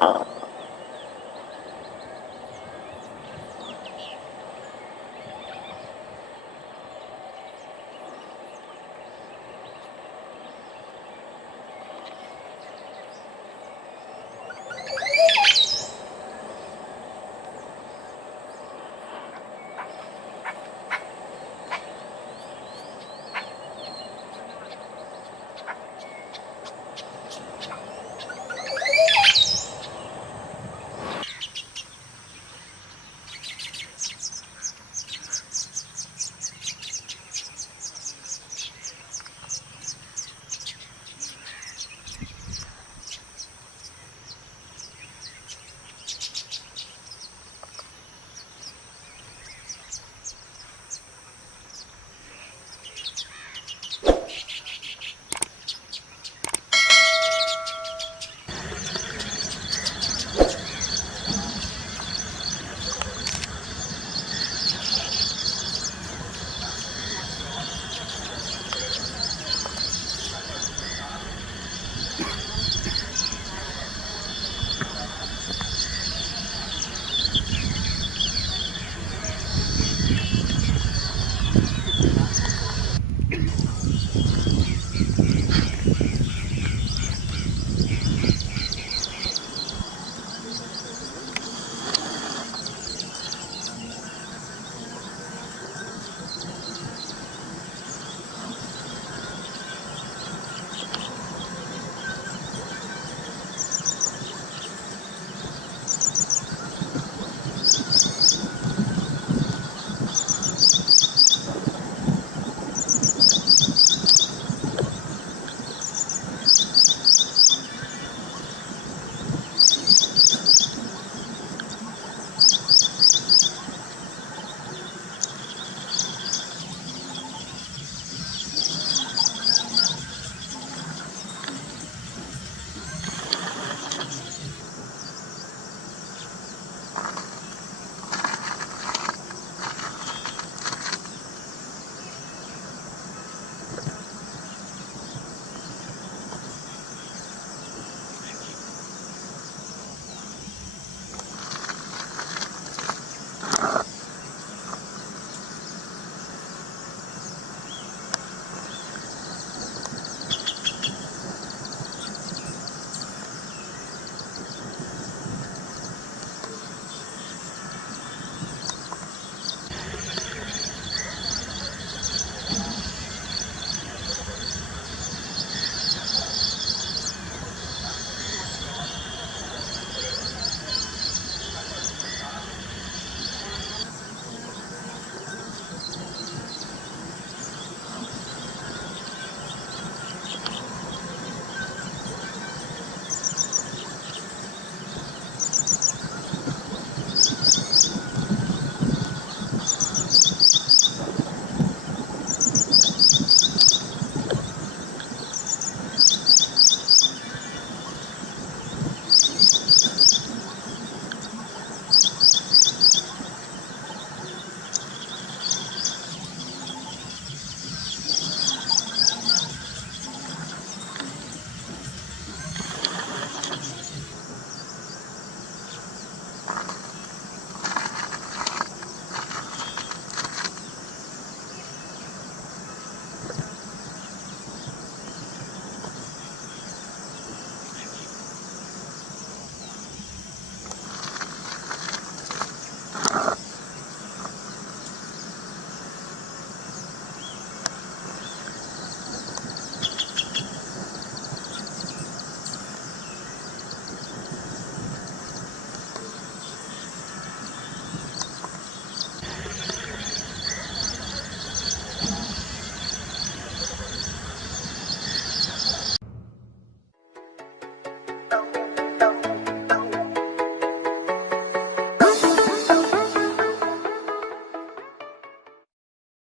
Oh.